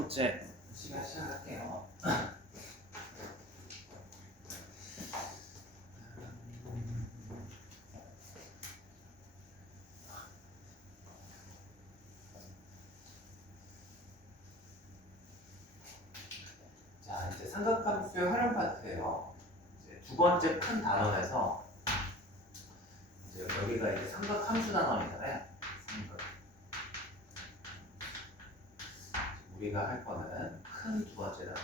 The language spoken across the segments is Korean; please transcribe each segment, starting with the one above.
번째 시간 시작할게요. 자, 이제 삼각함수의 활용 파트예요. 이제 두 번째 큰 단원에서 이제 여기가 이제 삼각함수 단원이잖아요. 우리가 할 거는 큰 두 번째 단원.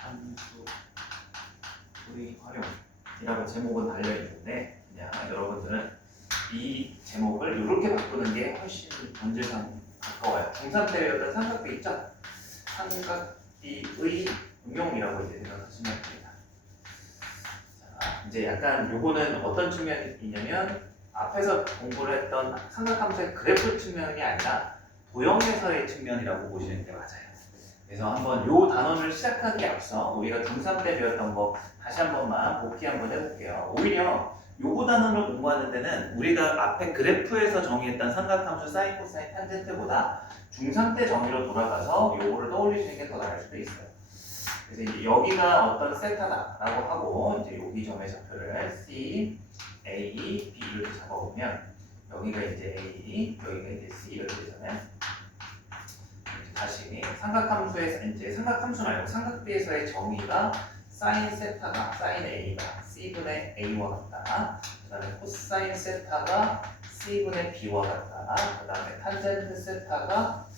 삼각함수의 활용이라고 제목은 달려 있는데 그냥 여러분들은 이 제목을 이렇게 바꾸는 게 훨씬 본질상 가까워요. 중3 때 배웠던 삼각비 있죠? 삼각비의 응용이라고 이제 생각하시면 됩니다. 자, 이제 약간 요거는 어떤 측면이냐면 앞에서 공부를 했던 삼각함수의 그래프 측면이 아니라 도형에서의 측면이라고 보시는 게 맞아요. 그래서 한번 요 단원을 시작하기 앞서 우리가 중3 때 배웠던 거 다시 한 번만 복기 한번 해볼게요. 오히려 요거 단원을 공부하는 데는 우리가 앞에 그래프에서 정의했던 삼각함수 사인, 코사인, 탄젠트보다 중3 때 정의로 돌아가서 요거를 떠올리시는 게 더 나을 수도 있어요. 그래서 이제 여기가 어떤 세타다라고 하고 이제 여기 점의 좌표를 C, A, B 이렇게 잡아보면 여기가 이제 A, 여기가 이제 C 이렇게 되잖아요. 다시 삼각함수에서 이제 삼각함수 말고 삼각비에서의 정의가 사인 세타가 사인 A가 C분의 A와 같다. 그 다음에 코사인 세타가 C분의 B와 같다. 그 다음에 탄젠트 세타가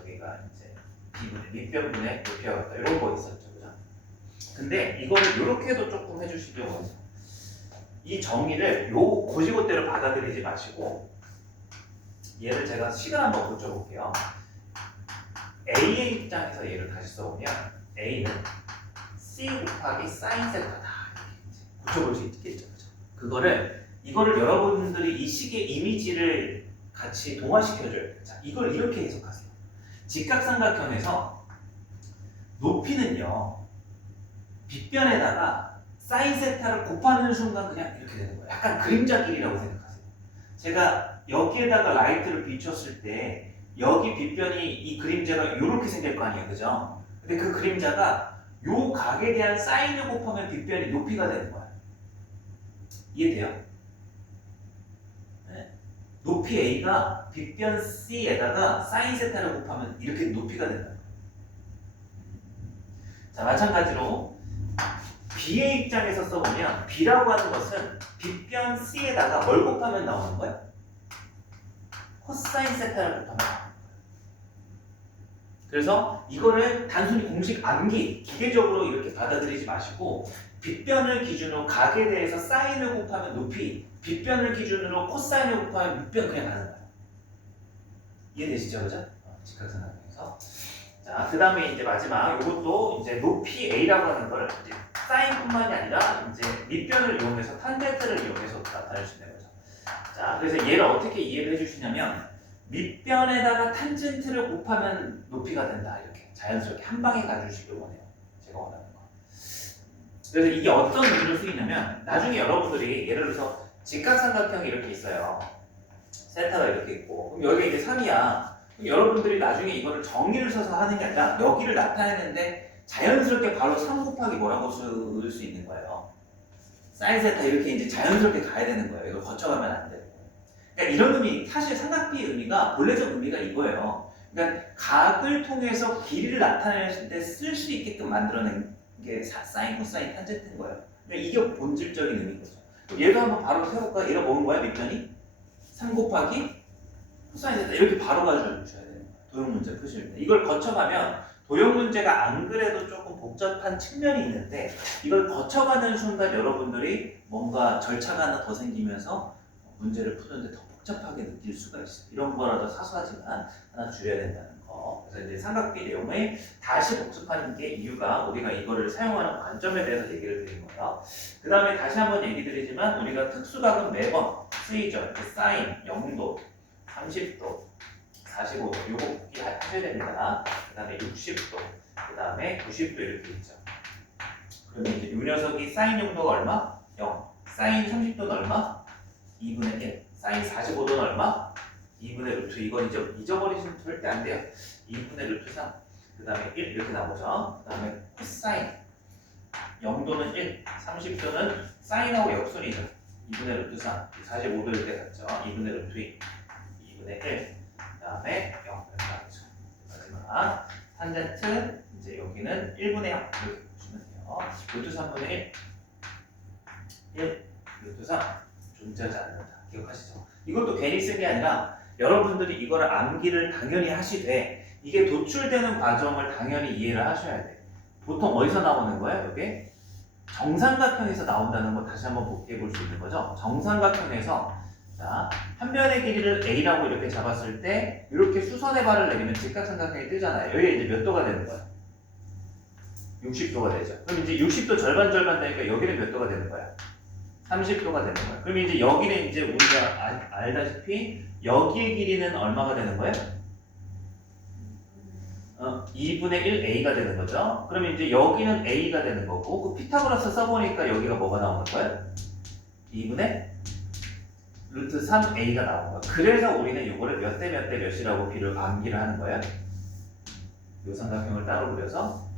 여기가 이제 B분의 밑변분의 높이와 같다. 이런 거 있었죠, 그죠? 근데 이거를 이렇게도 조금 해주시려고 해서 이 정의를 요 고지고대로 받아들이지 마시고 얘를 제가 식을 한번 고쳐볼게요. A의 입장에서 얘를 다시 써보면 A는 C 곱하기 사인 세타다 이렇게 고쳐볼 수 있겠죠, 그죠? 이거를 여러분들이 이 식의 이미지를 같이 동화시켜줘야 돼요. 자, 이걸 이렇게 해석하세요. 직각삼각형에서 높이는요 빗변에다가 사인 세타를 곱하는 순간 그냥 이렇게 되는 거예요. 약간 그림자 길이라고 생각하세요. 제가 여기에다가 라이트를 비췄을 때 여기 빗변이 이 그림자가 이렇게 생길 거 아니에요, 그죠? 근데 그 그림자가 요 각에 대한 사인을 곱하면 빗변이 높이가 되는 거예요. 이해돼요? 네. 높이 A가 빗변 C에다가 사인 세타를 곱하면 이렇게 높이가 된다. 자, 마찬가지로 B의 입장에서 써보면 B라고 하는 것은 빗변 C에다가 뭘 곱하면 나오는 거예요? 코사인 세타를 곱하면 나오는 거예요. 그래서 이거를 단순히 공식 암기, 기계적으로 이렇게 받아들이지 마시고 빗변을 기준으로 각에 대해서 사인을 곱하면 높이, 빗변을 기준으로 코사인을 곱하면 밑변 그냥 가는 거예요. 이해되시죠, 그죠? 직각삼각형에서. 자, 그 다음에 이제 마지막 이것도 이제 높이 A라고 하는 걸 이제 사인뿐만이 아니라 이제 밑변을 이용해서 탄젠트를 이용해서 나타낼 수 있는 거죠. 자, 그래서 얘를 어떻게 이해를 해주시냐면 밑변에다가 탄젠트를 곱하면 높이가 된다 이렇게 자연스럽게 한 방에 가주시길 원해요. 제가 원하는 거. 그래서 이게 어떤 의미로 쓰이냐면 나중에 여러분들이 예를 들어서 직각삼각형이 이렇게 있어요. 세타가 이렇게 있고 그럼 여기 이제 3이야. 여러분들이 나중에 이거를 정의를 써서 하는 게 아니라 여기를 나타내는데 자연스럽게 바로 3 곱하기 뭐라고 쓸 수 있는 거예요. 사인 세타 이렇게 이제 자연스럽게 가야 되는 거예요. 이걸 거쳐가면 안 돼요. 그러니까 이런 의미, 사실 삼각비의 의미가 본래적 의미가 이거예요. 그러니까 각을 통해서 길이를 나타낼 때 쓸 수 있게끔 만들어낸 게 사인, 코사인, 탄젠트인 거예요. 그러니까 이게 본질적인 의미인 거죠. 얘도 한번 바로 세볼까? 얘가 뭐인 거야, 밑변이? 3 곱하기 코사인 세타 이렇게 바로 가져주셔야 돼요. 도형 문제 푸실 때. 이걸 거쳐가면 도형 문제가 안 그래도 조금 복잡한 측면이 있는데 이걸 거쳐가는 순간 여러분들이 뭔가 절차가 하나 더 생기면서 문제를 푸는데 더 복잡하게 느낄 수가 있어요. 이런 거라도 사소하지만 하나 줄여야 된다는 거. 그래서 이제 삼각비 내용을 다시 복습하는 게 이유가 우리가 이거를 사용하는 관점에 대해서 얘기를 드린 거예요. 그 다음에 다시 한번 얘기 드리지만 우리가 특수각은 매번 쓰이죠. 사인, 0도, 30도, 45도 요거 복기 하셔야 됩니다. 그 다음에 60도, 그 다음에 90도 이렇게 있죠. 그러면 이제 이 녀석이 사인 0도가 얼마? 0. 사인 30도는 얼마? 2분의 1. 사인 45도는 얼마? 2분의 루트 이건 이제 잊어버리시면 절대 안 돼요. 2분의 루트 3. 그 다음에 1 이렇게 나오죠. 그 다음에 코사인 0도는 1, 30도는 사인하고 역순이죠. 2분의 루트 3, 45도일 때 같죠. 2분의 루트 2, 2분의 1, 그 다음에 0 이렇게 나오죠. 마지막 탄젠트 이제 여기는 1분의 0 이렇게 보시면 돼요. 루트 3분의 1, 루트 3 존재하지 않는다. 기억하시죠? 이것도 괜히 쓴 게 아니라 여러분들이 이거를 암기를 당연히 하시되 이게 도출되는 과정을 당연히 이해를 하셔야 돼. 보통 어디서 나오는 거예요? 이게 정삼각형에서 나온다는 거 다시 한번 복귀해 볼 수 있는 거죠. 정삼각형에서 자, 한 변의 길이를 a라고 이렇게 잡았을 때 이렇게 수선의 발을 내리면 직각삼각형이 뜨잖아요. 여기에 이제 몇 도가 되는 거야? 60도가 되죠. 그럼 이제 60도 절반 되니까 여기는 몇 도가 되는 거야? 30도가 되는 거야. 그럼 이제 여기는 이제 우리가 알다시피 여기의 길이는 얼마가 되는 거예요? 2분의 1a가 되는 거죠. 그러면 이제 여기는 a가 되는 거고 그 피타고라스 써보니까 여기가 뭐가 나오는 거예요? 2분의 루트 3a가 나오는 거예요. 그래서 우리는 이거를 몇 대 몇이라고 b를 암기를 하는 거예요. 이 삼각형을 따로 그려서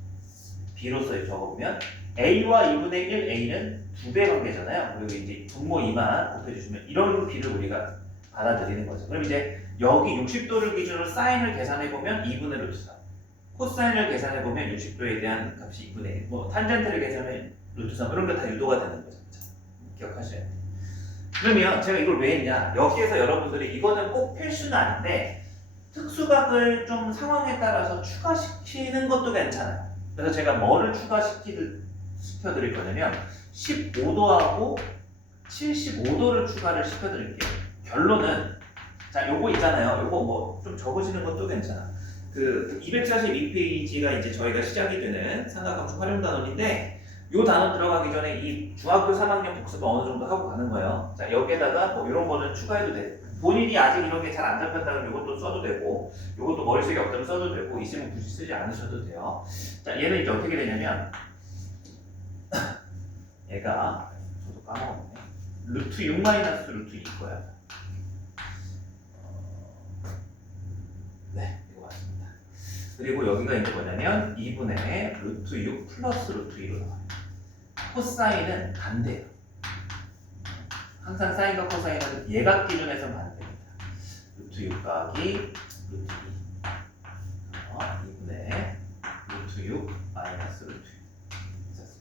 b로서 적어보면 a와 2분의 1a는 2배 관계잖아요. 그리고 이제 분모 2만 곱해주시면 이런 b를 우리가 받아들이는 거죠. 그럼 이제 여기 60도를 기준으로 사인을 계산해보면 2분의 루트 3 코사인을 계산해보면 60도에 대한 값이 2분의 1 뭐 탄젠트를 계산하면 루트 3 이런 게 다 유도가 되는 거죠. 기억하셔야 돼요. 그러면 제가 이걸 왜 했냐 여기에서 여러분들이 이거는 꼭 필수는 아닌데 특수각을 좀 상황에 따라서 추가시키는 것도 괜찮아요. 그래서 제가 뭐를 추가시켜드릴 거냐면 15도하고 75도를 추가를 시켜드릴게요. 결론은 자 요거 있잖아요. 요거 뭐 좀 적으시는 것도 괜찮아. 그 242페이지가 이제 저희가 시작이 되는 삼각함수 활용 단원인데 요 단원 들어가기 전에 이 중학교 3학년 복습을 어느 정도 하고 가는 거예요. 자 여기에다가 뭐 이런 거는 추가해도 돼. 본인이 아직 이런 게 잘 안 잡혔다면 이것도 써도 되고 이것도 머릿속에 없다면 써도 되고 있으면 굳이 쓰지 않으셔도 돼요. 자 얘는 이제 어떻게 되냐면 얘가 저도 까먹었네. 루트 6 마이너스 루트 2 거야. 네 이거 맞습니다. 그리고 여기가 이제 뭐냐면 2분의 루트 6 플러스 루트 2로 나와요. 코사인은 반대예요. 항상 사인과 코사인은 예각 기준에서 반대입니다. 루트 6 곱하기 루트 2 2분의 루트 6 마이너스 루트 2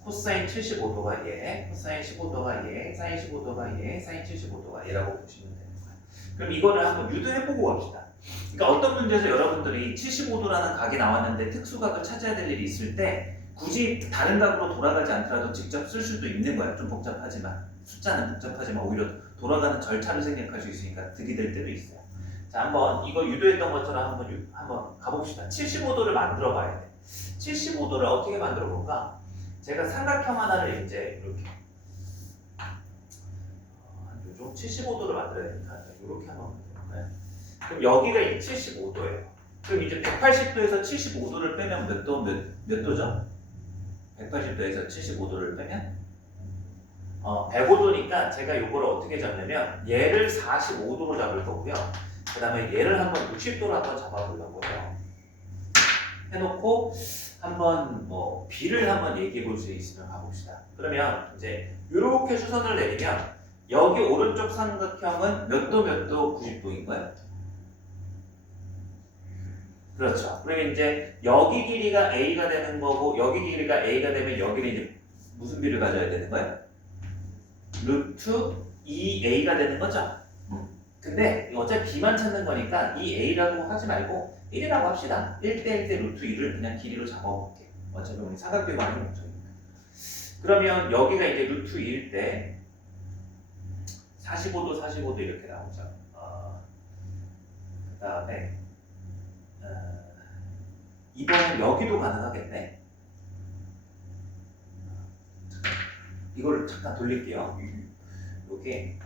코사인 75도가 얘, 코사인 15도가 얘, 사인 15도가 얘, 사인 75도가 얘라고 보시면 되는 거예요. 그럼 이거를 한번 유도해보고 갑시다. 그러니까 어떤 문제에서 여러분들이 75도라는 각이 나왔는데 특수각을 찾아야 될 일이 있을 때 굳이 다른 각으로 돌아가지 않더라도 직접 쓸 수도 있는 거예요. 좀 복잡하지만 숫자는 복잡하지만 오히려 돌아가는 절차를 생각할 수 있으니까 득이 될 때도 있어요. 자 한번 이거 유도했던 것처럼 한번 가봅시다. 75도를 만들어 봐야 돼. 75도를 어떻게 만들어 볼까? 제가 삼각형 하나를 이제 이렇게 요즘 75도를 만들어야 되니까 이렇게 한번 만들어볼까요? 그럼 여기가 75도예요. 그럼 이제 180도에서 75도를 빼면 몇 도죠? 180도에서 75도를 빼면 105도니까 제가 이걸 어떻게 잡냐면 얘를 45도로 잡을 거고요. 그 다음에 얘를 한번 60도로 한번 잡아보려고 해요. 해놓고 한번 뭐 B를 한번 얘기해 볼 수 있으면 가봅시다. 그러면 이제 이렇게 수선을 내리면 여기 오른쪽 삼각형은 몇 도 90도인 거예요? 그렇죠. 그러면 이제 여기 길이가 A가 되는 거고 여기 길이가 A가 되면 여기는 이제 무슨 비를 가져야 되는 거예요? 루트 2A가 되는 거죠. 근데 어차피 B만 찾는 거니까 이 A라고 하지 말고 1이라고 합시다. 1대 1대 루트 2를 그냥 길이로 잡아볼게. 어차피 우리 사각비가 아닌 목적이니까. 그러면 여기가 이제 루트 2일 때 45도 이렇게 나오죠. 그 다음에 이번엔 여기도 가능하겠네. 이거를 잠깐 돌릴게요. 이게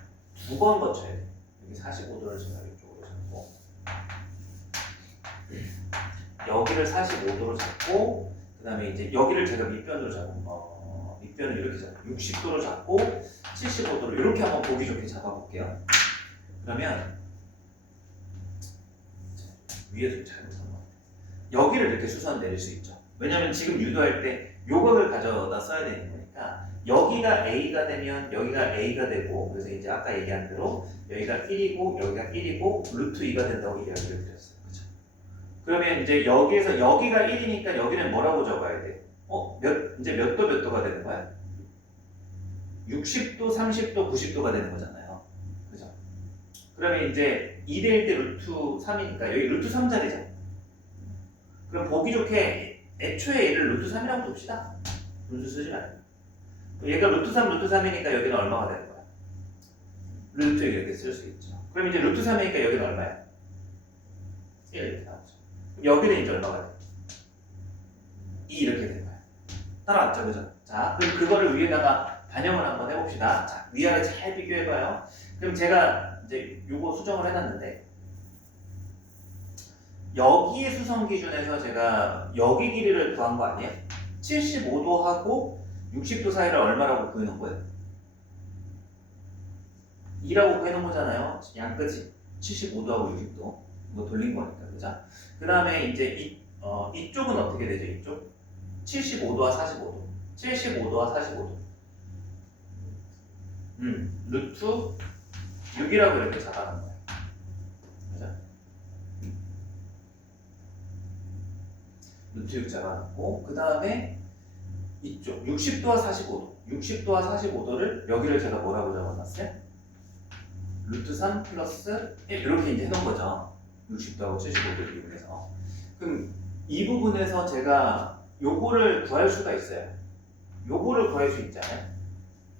두 번 거쳐야 돼. 여기 45도를 제가 이쪽으로 잡고 여기를 45도로 잡고 그 다음에 이제 여기를 제가 밑변으로 잡고 밑변을 이렇게 잡고 60도로 잡고 75도로 이렇게 한번 보기 좋게 잡아볼게요. 그러면 위에서 잘못한 것 같아요. 여기를 이렇게 수선 내릴 수 있죠. 왜냐면 지금 유도할 때 요각을 가져다 써야 되는 거니까 여기가 A가 되면 여기가 A가 되고 그래서 이제 아까 얘기한 대로 여기가 1이고 여기가 1이고 루트 2가 된다고 이야기를 드렸어요. 그죠? 그러면 이제 여기에서 여기가 1이니까 여기는 뭐라고 적어야 돼? 이제 몇 도 몇 도가 되는 거야? 60도, 30도, 90도가 되는 거잖아요. 그죠? 그러면 이제 2대 1 대 루트 3이니까 여기 루트 3자리죠. 그럼 보기 좋게 애초에 얘를 루트 3이라고 둡시다. 분수 쓰지 말고. 얘가 루트 3, 루트 3이니까 여기는 얼마가 되는 거야? 루트 이렇게 쓸 수 있죠. 그럼 이제 루트 3이니까 여기는 얼마야? 1 이렇게 나오죠. 그럼 여기는 이제 얼마가 돼? 2 이렇게 되는 거야. 따라왔죠, 그죠? 자, 그럼 그거를 위에다가 반영을 한번 해봅시다. 자, 위아래 잘 비교해봐요. 그럼 제가 이제 요거 수정을 해놨는데 여기의 수성 기준에서 제가 여기 길이를 구한 거 아니에요? 75도하고 60도 사이를 얼마라고 구해놓은 거예요? 2라고 구해놓은 거잖아요. 양끝이 75도하고 60도. 이거 돌린 거니까, 그죠? 그 다음에 이제 이쪽은 어떻게 되죠? 이쪽? 75도와 45도. 75도와 45도. 루트 6이라고 이렇게 잡아놓은 거예요. 그죠? 루트 6 잡아놓고 그 다음에 이쪽 60도와 45도 60도와 45도를 여기를 제가 뭐라고 적어놨어요? 루트 3 플러스 1 이렇게 이제 해놓은 거죠. 60도하고 75도를 이용해서. 그럼 이 부분에서 제가 요거를 구할 수가 있어요. 요거를 구할 수 있잖아요.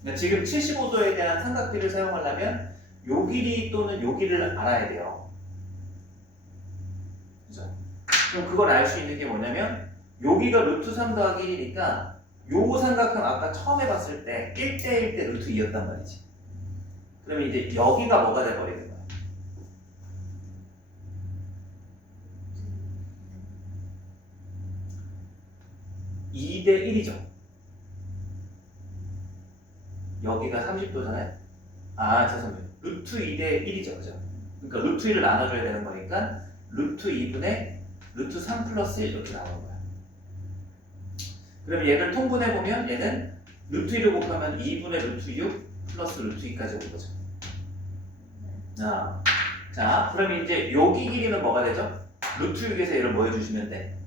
그러니까 지금 75도에 대한 삼각비를 사용하려면 요 길이 또는 요 길이를 알아야 돼요. 그죠? 그럼 그걸 알 수 있는 게 뭐냐면 여기가 루트 3 더하기 1이니까 요 삼각형 아까 처음에 봤을 때 1대 1 대 루트 2였단 말이지. 그러면 이제 여기가 뭐가 돼버리는 거야? 2대 1이죠. 여기가 30도잖아요. 아, 죄송해요. 루트 2대 1이죠. 그죠? 그러니까 루트 2를 나눠줘야 되는 거니까 루트 2분의 루트 3 플러스 1 이렇게 나오는 거야. 그럼 얘를 통분해보면 얘는 루트 2를 곱하면 2분의 루트 6 플러스 루트 2까지 온 거죠. 자, 그럼 이제 여기 길이는 뭐가 되죠? 루트 6에서 얘를 뭐 해주시면 돼?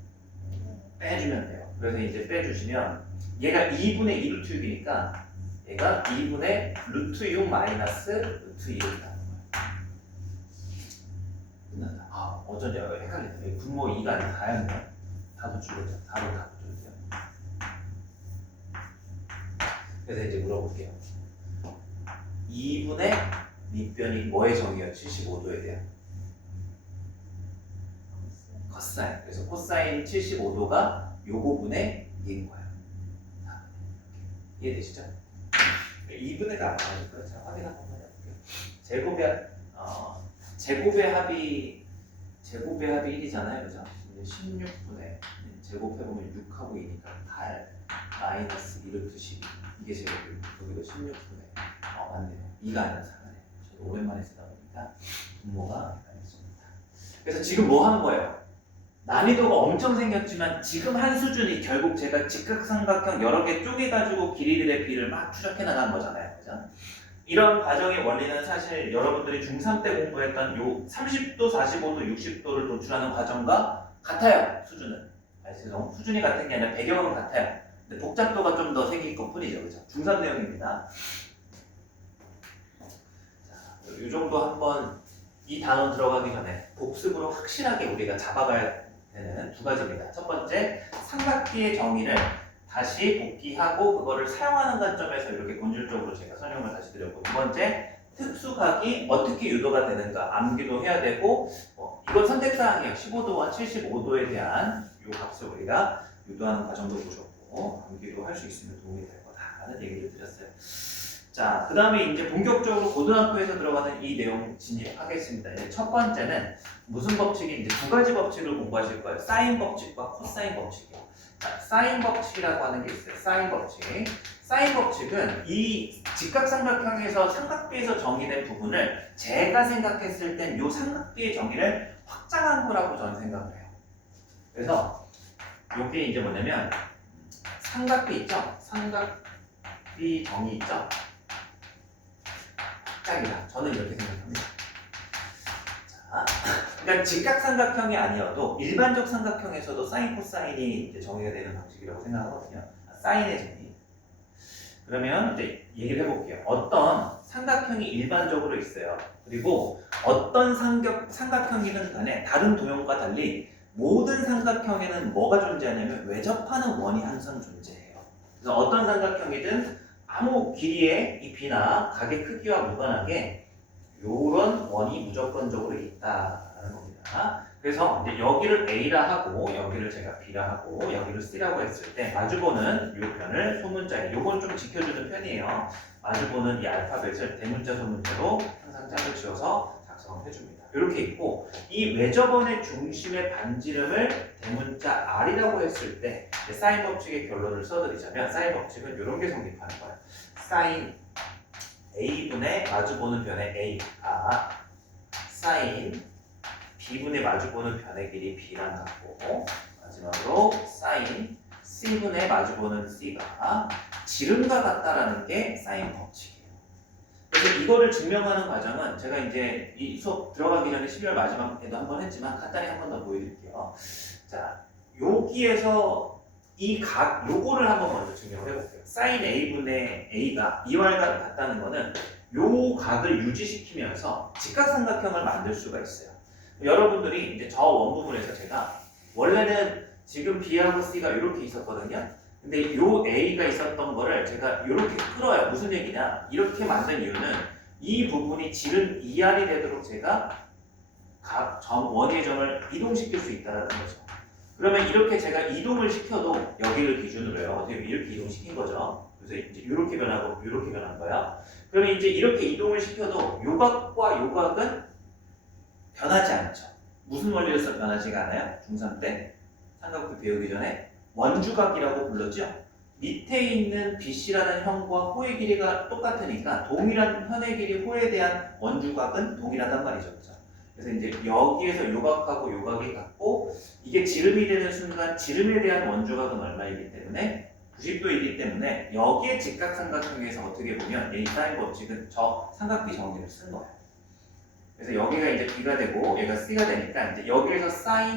빼주면 돼요. 그래서 이제 빼주시면 얘가 2분의 2 루트 6이니까 얘가 2분의 루트 6 마이너스 루트 2를 나오는 거야. 끝났다. 어쩐지 헷갈린다. 분모 2가 아니라 다였네. 다도 줄였죠. 다도 줄였어요. 그래서 이제 물어볼게요. 2분의 밑변이 뭐의 정의예요? 75도에 대한 코사인. 그래서 코사인 75도가 요거분의 2인 거야. 이해되시죠? 2분의 가 나오니까 제가 확인 한번 해볼게요. 제곱의 합이 1이잖아요, 그죠? 16분의 제곱해보면 6하고 2니까 8 마이너스 2루트 12 이게 제곱이고 여기도 16분의 맞네요. 2가 아니라 4네요. 저도 오랜만에 쓰다 보니까 분모가 알겠습니다. 그래서 지금 뭐 하는 거예요? 난이도가 엄청 생겼지만 지금 한 수준이 결국 제가 직각삼각형 여러 개 쪼개가지고 길이들의 비를 막 추적해 나간 거잖아요. 그죠? 이런 과정의 원리는 사실 여러분들이 중3 때 공부했던 요 30도, 45도, 60도를 도출하는 과정과 같아요. 수준은. 아시죠? 수준이 같은 게 아니라 배경은 같아요. 근데 복잡도가 좀 더 생길 것 뿐이죠. 그죠? 중3 내용입니다. 자, 이 정도 한번 이 단원 들어가기 전에 복습으로 확실하게 우리가 잡아가야 되는 두 가지입니다. 첫 번째, 삼각비의 정의를 다시 복귀하고 그거를 사용하는 관점에서 이렇게 본질적으로 제가 설명을 다시 드렸고, 두 번째, 특수각이 어떻게 유도가 되는가 암기도 해야 되고, 이건 선택사항이에요. 15도와 75도에 대한 이 값을 우리가 유도하는 과정도 보셨고 암기도 할 수 있으면 도움이 될 거다라는 얘기를 드렸어요. 자, 그 다음에 이제 본격적으로 고등학교에서 들어가는 이 내용 진입하겠습니다. 이제 첫 번째는 무슨 법칙이 이제 두 가지 법칙을 공부하실 거예요. 사인 법칙과 코사인 법칙이요. 자, 사인 법칙이라고 하는 게 있어요. 사인 법칙. 사인 법칙은 이 직각삼각형에서 삼각비에서 정의된 부분을 제가 생각했을 땐 이 삼각비의 정의를 확장한 거라고 저는 생각을 해요. 그래서 이게 이제 뭐냐면 삼각비 있죠? 삼각비 정의 있죠? 확장이다. 저는 이렇게 생각합니다. 자, 그러니까 직각삼각형이 아니어도 일반적 삼각형에서도 사인 코사인이 이제 정의가 되는 방식이라고 생각하거든요. 사인의 정의. 그러면 이제 얘기를 해볼게요. 어떤 삼각형이 일반적으로 있어요. 그리고 어떤 삼각형이든 간에 다른 도형과 달리 모든 삼각형에는 뭐가 존재하냐면 외접하는 원이 항상 존재해요. 그래서 어떤 삼각형이든 아무 길이의 이 비나 각의 크기와 무관하게 이런 원이 무조건적으로 있다라는 겁니다. 그래서 이제 여기를 A라 하고 여기를 제가 B라 하고 여기를 C라고 했을 때 마주보는 이 편을 소문자에 요건 좀 지켜주는 편이에요. 마주보는 이 알파벳을 대문자 소문자로 항상 짝을 지어서 작성을 해줍니다. 이렇게 있고 이 외접원의 중심의 반지름을 대문자 R이라고 했을 때 사인 법칙의 결론을 써드리자면 사인 법칙은 이런 게 성립하는 거예요. 사인 A분의 마주보는 변의 A가 사인 B분의 마주보는 변의 길이 B랑 같고 마지막으로 사인 C분의 마주보는 C가 지름과 같다라는 게 사인 법칙이에요. 그래서 이거를 증명하는 과정은 제가 이제 이 수업 들어가기 전에 12월 마지막에도 한번 했지만 간단히 한 번 더 보여드릴게요. 자, 여기에서 이 각 요거를 한번 먼저 증명을 해볼게요. 사인 A분의 A가 이와 같다는 거는 요 각을 유지시키면서 직각삼각형을 만들 수가 있어요. 여러분들이 이제 저 원부분에서 제가 원래는 지금 B하고 C가 이렇게 있었거든요. 근데 요 A가 있었던 거를 제가 이렇게 끌어요. 무슨 얘기냐? 이렇게 만든 이유는 이 부분이 지름 2R이 되도록 제가 각 원의 점을 이동시킬 수 있다는 거죠. 그러면 이렇게 제가 이동을 시켜도 여기를 기준으로요. 어떻게 이렇게 이동시킨 거죠. 그래서 이제 이렇게 변하고 이렇게 변한 거야. 그러면 이제 이렇게 이동을 시켜도 요 각과 요 각은 변하지 않죠. 무슨 원리로서 변하지가 않아요? 중3 때 삼각비 배우기 전에 원주각이라고 불렀죠. 밑에 있는 BC라는 현과 호의 길이가 똑같으니까 동일한 현의 길이 호에 대한 원주각은 동일하단 말이죠. 그렇죠? 그래서 이제 여기에서 요각하고 요각이 같고 이게 지름이 되는 순간 지름에 대한 원주각은 얼마이기 때문에 90도이기 때문에 여기에 직각삼각형에서 어떻게 보면 이 사인 법칙은 저 삼각비 정의를 쓴 거예요. 그래서 여기가 이제 B가 되고 얘가 C가 되니까 이제 여기에서 사인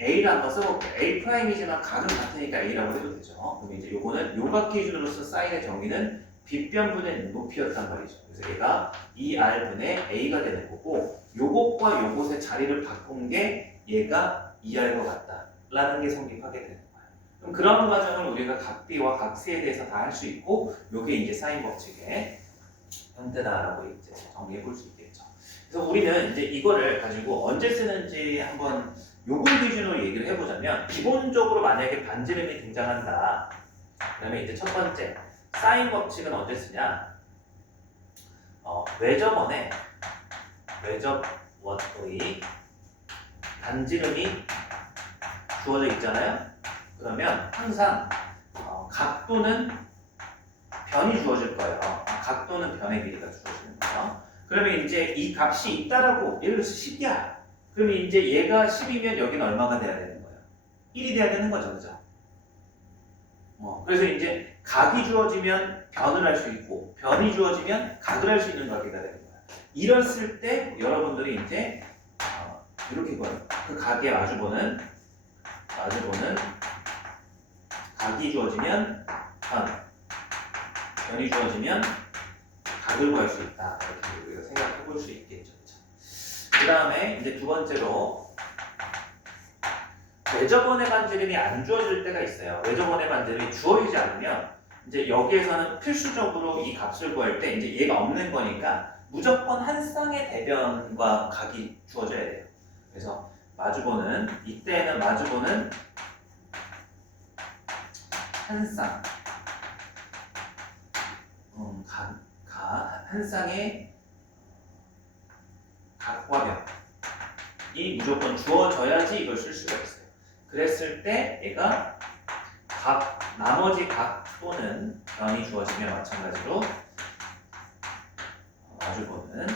A를 한번 써볼게요. A 프라임이지만 각은 같으니까 A라고 해도 되죠. 그럼 이제 요거는 요각 기준으로서 사인의 정의는 빗변분의 높이였단 말이죠. 그래서 얘가 2R분의 A가 되는 거고 요것과 요것의 자리를 바꾼 게 얘가 2R과 같다라는 게 성립하게 되는 거예요. 그럼 그런 과정을 우리가 각 B와 각 C에 대해서 다 할 수 있고 요게 이제 사인 법칙의 형태다라고 이제 정리해 볼 수 있겠죠. 그래서 우리는 이제 이거를 가지고 언제 쓰는지 한번 요걸 기준으로 얘기를 해보자면 기본적으로 만약에 반지름이 등장한다. 그다음에 이제 첫 번째 사인 법칙은 언제 쓰냐? 외접원의 반지름이 주어져 있잖아요. 그러면 항상 각도는 변이 주어질 거예요. 각도는 변의 길이가 주어지는 거예요. 그러면 이제 이 값이 있다라고 예를 들어서 10이야. 그러면 이제 얘가 10이면 여기는 얼마가 돼야 되는 거예요? 1이 돼야 되는 거죠. 그죠? 그래서 이제 각이 주어지면 변을 할 수 있고 변이 주어지면 각을 할 수 있는 관계가 되는 거예요. 이랬을 때 여러분들이 이제 이렇게 봐요. 그 각에 마주보는 각이 주어지면 변이 주어지면 각을 구할 수 있다. 이렇게 우리가 생각해 볼 수 있겠죠. 그 다음에 이제 두 번째로 외접원의 반지름이 안 주어질 때가 있어요. 외접원의 반지름이 주어지지 않으면 이제 여기에서는 필수적으로 이 값을 구할 때 이제 얘가 없는 거니까 무조건 한 쌍의 대변과 각이 주어져야 돼요. 그래서 이때는 마주보는 한 쌍, 한 쌍의 각과 변이 무조건 주어져야지 이걸 쓸 수가 있어요. 그랬을 때 얘가 나머지 각 또는 변이 주어지면 마찬가지로 마주보는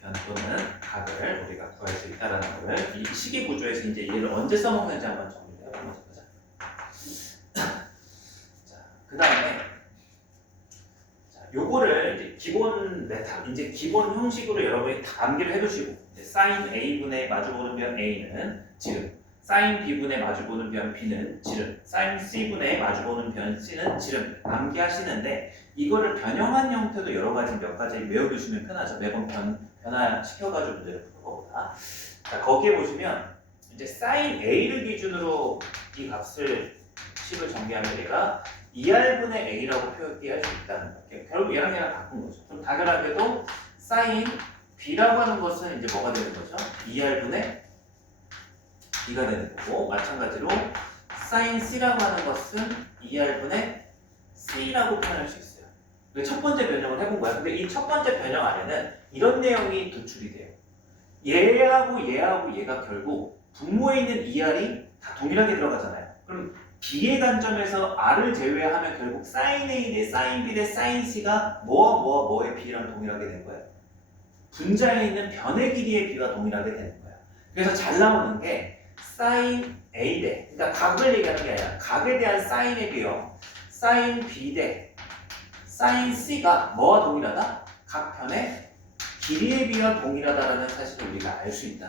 변 또는 각을 우리가 구할 수 있다는 것을 이 식이 구조에서 이제 얘를 언제 써먹는지 한번 정리를 해보면서 보자. 자, 그 다음에 요거를 이제 기본 형식으로 여러분이 다 암기를 해두시고 사인 A분의 마주보는 변 A는 지름, 사인 B분의 마주보는 변 B는 지름, 사인 C분의 마주보는 변 C는 지름 암기하시는데 이거를 변형한 형태도 여러 가지 몇 가지 외워두시면 편하죠. 매번 변화시켜가지고 문제를 푸는 것보다. 자, 거기에 보시면 이제 사인 A를 기준으로 이 값을 식을 정리하면 얘가 2R분의 A라고 표기할 수 있다는 거. 결국 얘랑 바꾼 거죠. 좀 당연하게도 사인 B라고 하는 것은 이제 뭐가 되는 거죠? 2R분의 B가 되는 거고, 마찬가지로 사인 C라고 하는 것은 2R분의 C라고 표현할 수 있어요. 첫 번째 변형을 해본 거야. 근데 이 첫 번째 변형 안에는 이런 내용이 도출이 돼요. 얘하고 얘가 결국 분모에 있는 2R이 다 동일하게 들어가잖아요. 그럼 B의 관점에서 R을 제외하면 결국 sin A 대 sin B 대 sin C가 뭐의 B랑 동일하게 된 거예요. 분자에 있는 변의 길이의 B가 동일하게 되는 거예요. 그래서 잘 나오는 게 sin A 대, 그러니까 각을 얘기하는 게 아니라 각에 대한 sin의 비요. sin B 대 sin C가 뭐와 동일하다? 각 변의 길이의 비와 동일하다라는 사실을 우리가 알 수 있다.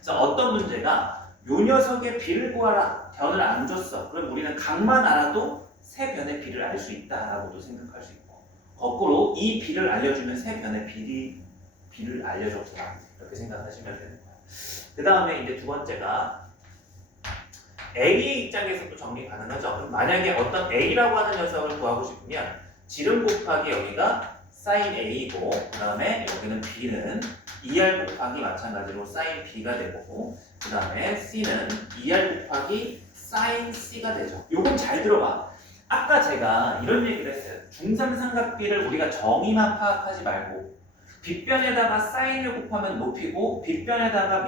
자, 어떤 문제가 요 녀석의 B를 구하라. 변을 안 줬어. 그럼 우리는 각만 알아도 세 변의 B를 알 수 있다라고도 생각할 수 있고, 거꾸로 이 B를 알려주면 세 변의 B를 알려줬구나. 이렇게 생각하시면 되는 거예요. 그 다음에 이제 두 번째가 A의 입장에서도 정리 가능하죠. 그럼 만약에 어떤 A라고 하는 녀석을 구하고 싶으면 지름 곱하기 여기가 sin A이고, 그 다음에 여기는 B는 2R 곱하기 마찬가지로 sin B가 되고, 그 다음에 C는 2R 곱하기 sin C가 되죠. 요건 잘 들어봐. 아까 제가 이런 얘기를 했어요. 중삼삼각비를 우리가 정의만 파악하지 말고 빗변에다가 사인을 곱하면 높이고 빗변에다가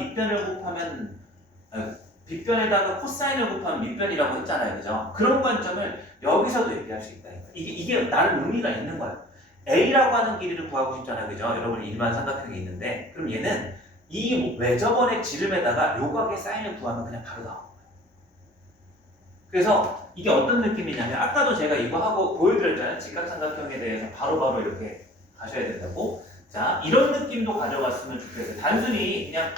코사인을 곱하면 밑변이라고 했잖아요. 그죠? 그런 관점을 여기서도 얘기할 수 있다. 이게 나름 의미가 있는 거예요. A라고 하는 길이를 구하고 싶잖아요. 그죠? 여러분 일반 삼각형이 있는데, 그럼 얘는 이 외접원의 지름에다가 요각의 사인을 구하면 그냥 바로 나와요. 그래서 이게 어떤 느낌이냐면, 아까도 제가 이거 하고 보여드렸잖아요. 직각삼각형에 대해서 바로바로 이렇게 가셔야 된다고. 자, 이런 느낌도 가져갔으면 좋겠어요. 단순히 그냥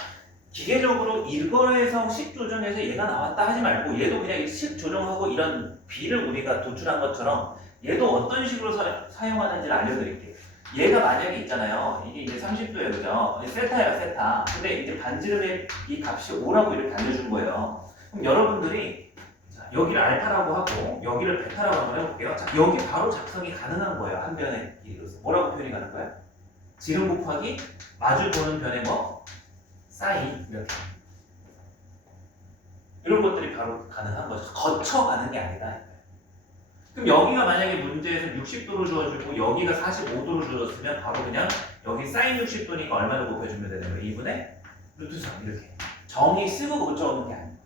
기계적으로 이거에서 식 조정해서 얘가 나왔다 하지 말고, 얘도 그냥 식 조정하고 이런 B를 우리가 도출한 것처럼 얘도 어떤 식으로 사용하는지를 알려드릴게요. 얘가 만약에 있잖아요. 이게 이제 30도예요. 그죠? 세타예요, 세타. 근데 이제 반지름의 이 값이 5라고 이렇게 알려준 거예요. 그럼 여러분들이 여기를 알파라고 하고 여기를 베타라고 한번 해볼게요. 자, 여기 바로 작성이 가능한 거예요. 한 변의 길이로서. 뭐라고 표현이 가는 거예요? 지름 곱하기 마주 보는 변의 뭐? 사인 이렇게. 이런 것들이 바로 가능한 거죠. 거쳐가는 게 아니다. 그럼 여기가 만약에 문제에서 60도로 주어지고 여기가 45도로 주어졌으면 바로 그냥 여기 사인 60도니까 얼마를 곱해주면 되는 거예요? 2분의 루트 3 이렇게. 정의 쓰고 고쳐오는 게 아니에요.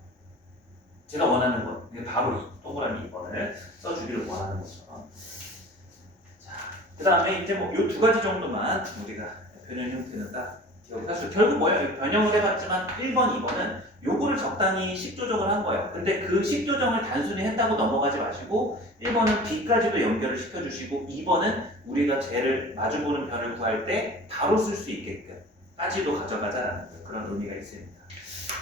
제가 원하는 것, 이게 바로 이 동그라미 2번을 써주기를 원하는 거죠. 자, 그 다음에 이제 뭐 이 두 가지 정도만 우리가 변형 형태는 딱 기억하시고, 결국 뭐예요? 변형을 해봤지만 1번, 2번은 요거를 적당히 식 조정을 한 거예요. 근데 그 식 조정을 단순히 했다고 넘어가지 마시고 1번은 B까지도 연결을 시켜주시고 2번은 우리가 쟤를 마주보는 변을 구할 때 바로 쓸 수 있게끔 까지도 가져가자라는 그런 의미가 있습니다.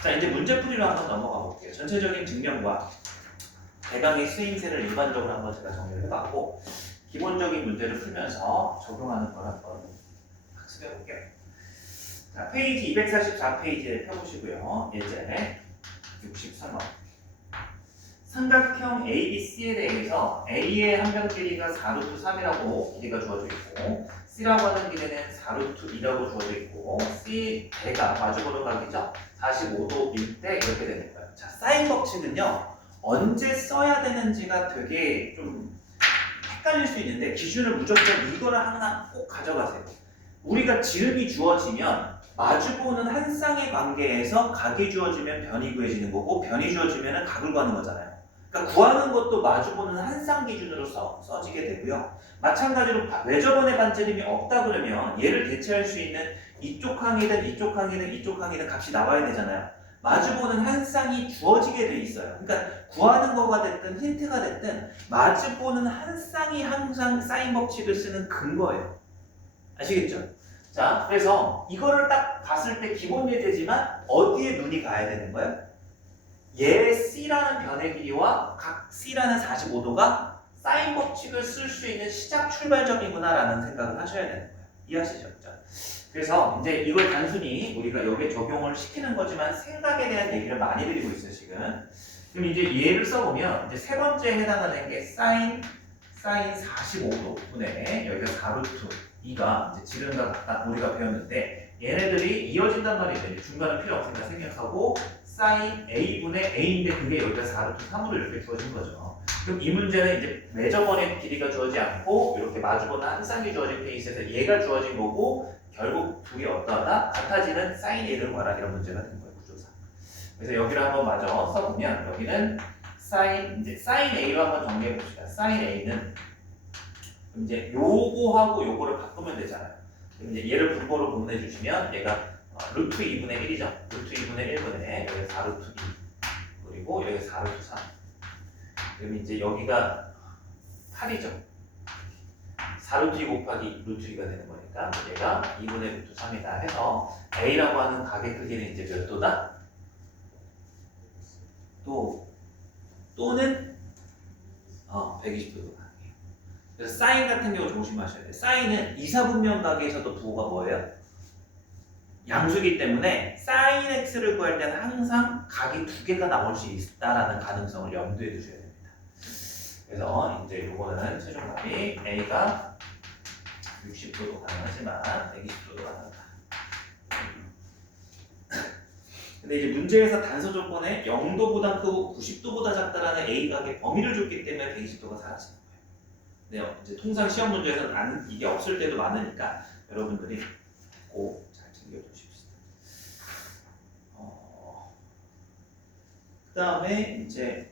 자, 이제 문제풀이로 한번 넘어가 볼게요. 전체적인 증명과 대강의 수임새를 일반적으로 한번 제가 정리를 해봤고, 기본적인 문제를 풀면서 적용하는 걸 한번 학습해 볼게요. 자, 페이지 244페이지에 펴보시고요. 예제 63번. 삼각형 ABC에 대해서 A의 한 변 길이가 4루트 3이라고 길이가 주어져 있고, C라고 하는 길이는 4루트 2라고 주어져 있고, C 대가 마주보는 각이죠. 45도일 때 이렇게 되는 거예요. 자, 사인 법칙은요, 언제 써야 되는지가 되게 좀 헷갈릴 수 있는데 기준을 무조건 이거를 하나 꼭 가져가세요. 우리가 지름이 주어지면 마주보는 한 쌍의 관계에서 각이 주어지면 변이 구해지는 거고 변이 주어지면 각을 구하는 거잖아요. 그러니까 구하는 것도 마주보는 한 쌍 기준으로 써지게 되고요. 마찬가지로 외접원의 반지름이 없다 그러면 얘를 대체할 수 있는 이쪽 항이든 이쪽 항이든 이쪽 항이든 값이 나와야 되잖아요. 마주보는 한 쌍이 주어지게 돼 있어요. 그러니까 구하는 거가 됐든 힌트가 됐든 마주보는 한 쌍이 항상 사인 법칙을 쓰는 근거예요. 아시겠죠? 자, 그래서 이거를 딱 봤을 때 기본 예제지만 어디에 눈이 가야 되는 거예요? 얘 C라는 변의 길이와 각 C라는 45도가 사인 법칙을 쓸 수 있는 시작 출발점이구나 라는 생각을 하셔야 되는 거예요. 이해하시죠? 그래서 이제 이걸 단순히 우리가 여기에 적용을 시키는 거지만 생각에 대한 얘기를 많이 드리고 있어요, 지금. 그럼 이제 얘를 써보면 이제 세 번째에 해당하는 게 사인 45도 분의 여기가 4루트 2가 이제 지름과 같다 우리가 배웠는데 얘네들이 이어진단 말이죠. 이제 중간은 필요 없으니까 생략하고 사인 a분의 a인데 그게 여기가 4루트 3으로 이렇게 주어진 거죠. 그럼 이 문제는 이제 매저번의 길이가 주어지지 않고 이렇게 마주보는 한 쌍이 주어진 케이스에서 얘가 주어진 거고 결국 둘이 어떠하다 같아지는 사인 a를 구하라 이런 문제가 된 거예요, 구조상. 그래서 여기를 한번 마저 써보면 여기는 이제 사인 a로 한번 정리해 봅시다. 사인 a는 이제 요거하고 요거를 바꾸면 되잖아요. 그럼 이제 얘를 분모로 보내주시면 얘가 루트 2분의 1이죠. 루트 2분의 1분의 여기 4루트 2 그리고 여기 4루트 3. 그럼 이제 여기가 8이죠. 4루트 2 곱하기 루트 2가 되는 거니까 얘가 2분의 루트 3이다 해서 a라고 하는 각의 크기는 이제 몇 도다? 또는 120도가. 그래서 사인 같은 경우 조심하셔야 돼요. 사인은 이사분면각에서도 부호가 뭐예요? 양수기 때문에 사인 x를 구할 때는 항상 각이 두 개가 나올 수 있다라는 가능성을 염두에 두셔야 됩니다. 그래서 이제 요거는 최종값이 a가 60도도 가능하지만 120도도 가능하다. 근데 이제 문제에서 단서 조건에 0도보다 크고 90도보다 작다라는 a 각의 범위를 줬기 때문에 120도가 사라지는 거예요. 네, 이제 통상 시험 문제에서는 이게 없을 때도 많으니까 여러분들이 꼭 잘 챙겨두십시오. 그 다음에 이제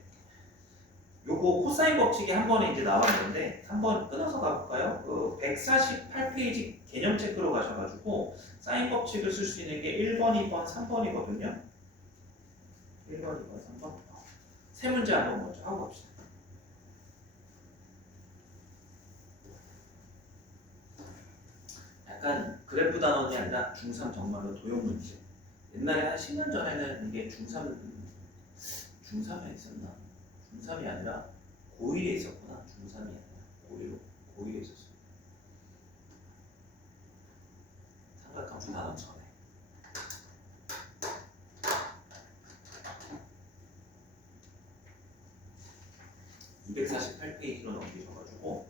요거 코사인 법칙이 한 번에 이제 나왔는데 한번 끊어서 가볼까요? 그 148페이지 개념 체크로 가셔가지고 사인 법칙을 쓸 수 있는 게 1번, 2번, 3번이거든요. 1번, 2번, 3번. 세 문제 한번 먼저 하고 갑시다. 약간 그래프 단원이 아니라 중3 정말로 도형 문제. 옛날에 한 10년 전에는 이게 중3에 있었나? 중3이 아니라 고1에 있었구나. 중3이 아니라 고1에 있었어. 삼각함수 단원 전에. (248페이지로) 넘기셔가지고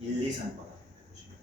1, 2, 3번 해보시면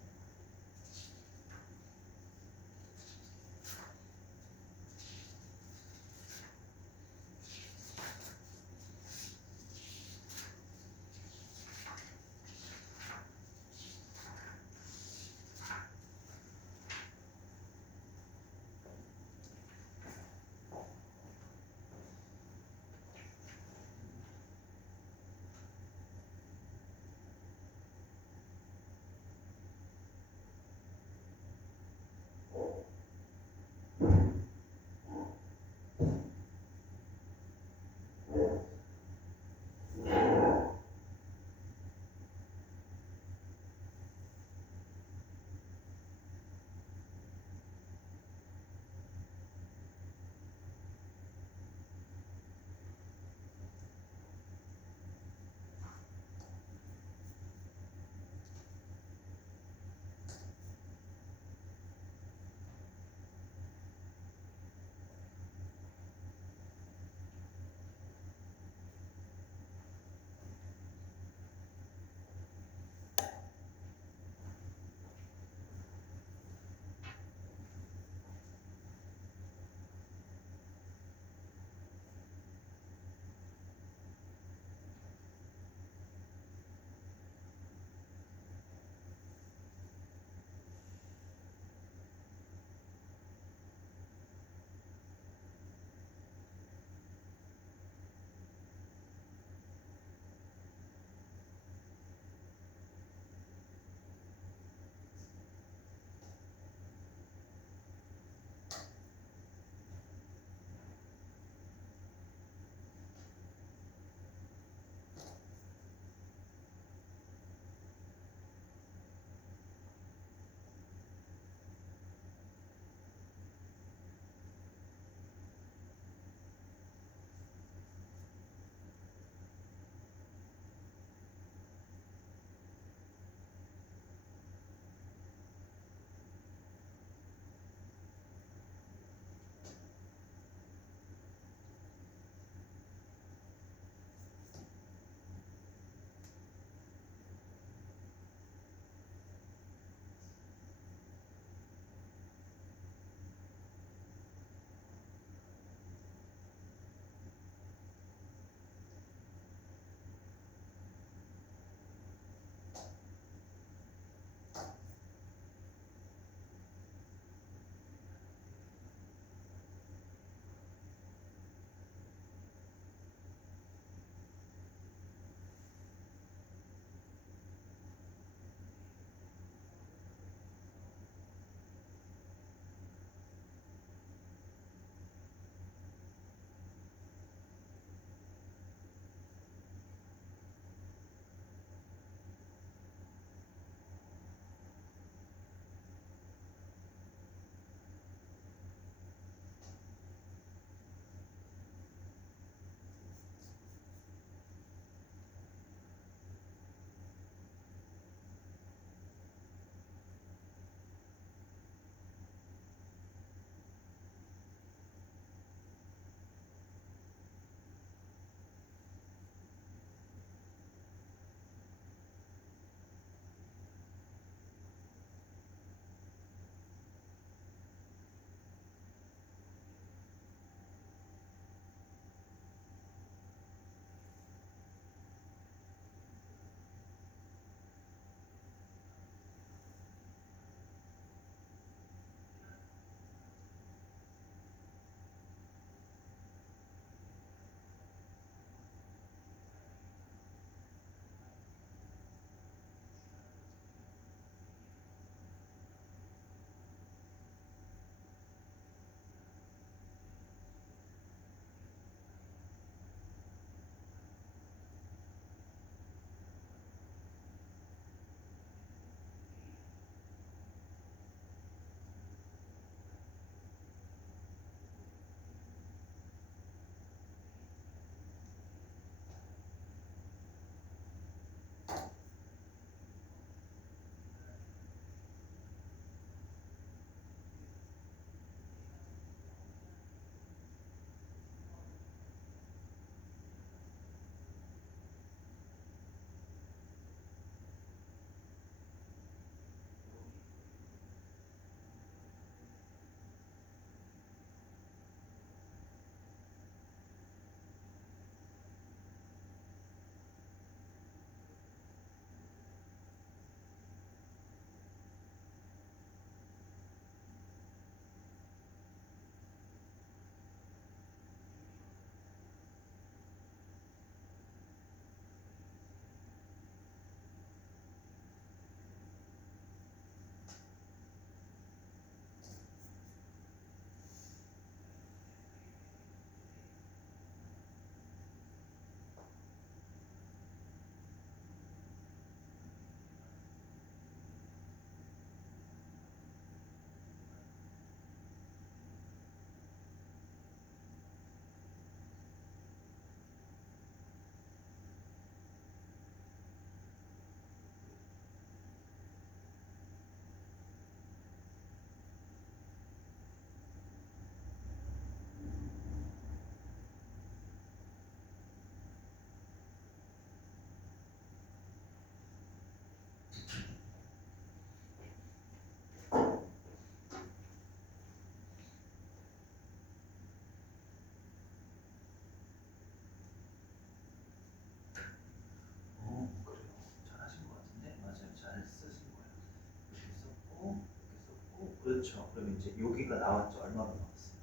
그렇죠. 그럼 이제 여기가 나왔죠. 얼마가 나왔어요?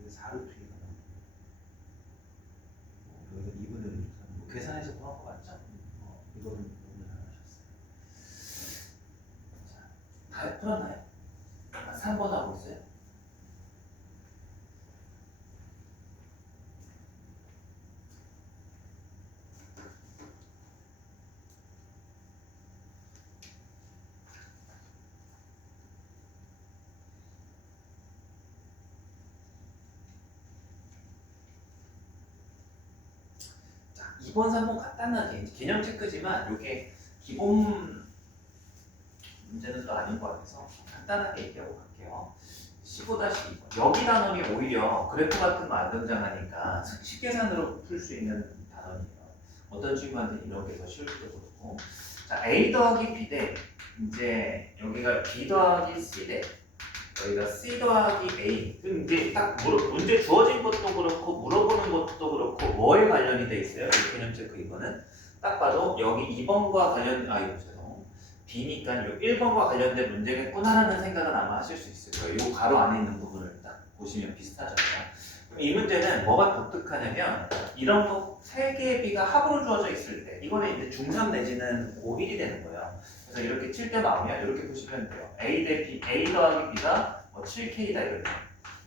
여기 4루트 2가 나왔고 여기가 2분의 1 뭐 계산해서 구한 거 맞죠? 이거는 오늘 안 하셨어요. 자, 다 풀었나요? 3번 하고 있어요? 자, 2번, 3번 간단하게 개념 체크지만 이게 기본 문제는 또 아닌 것 같아서 간단하게 얘기하고 갈게요. 15-2번. 여기 단원이 오히려 그래프 같은 거 안 등장하니까 식계산으로 풀 수 있는 단원이에요. 어떤 친구한테 이런 게 더 쉬울 수도 그렇고. 자, A 더하기 B 대 이제 여기가 B 더하기 C 대 여기가 C 더하기 A. 그럼 이제 딱 문제 주어진 것도 그렇고 물어보는 것도 그렇고 뭐에 관련이 돼 있어요? 이 개념 체크 이거는 딱 봐도 여기 2번과 관련 이거 죄송. B니까 요 1번과 관련된 문제겠구나라는 생각은 아마 하실 수 있을 거예요. 이 가로 안에 있는 부분을 딱 보시면 비슷하잖아요. 이 문제는 뭐가 독특하냐면 이런 거 3개의 B가 합으로 주어져 있을 때 이거는 이제 중3 내지는 고1이 되는 거예요. 그래서 이렇게 칠 때 나오면 이렇게 보시면 돼요. A 대 B, A 더하기 B가 7K다 이렇게.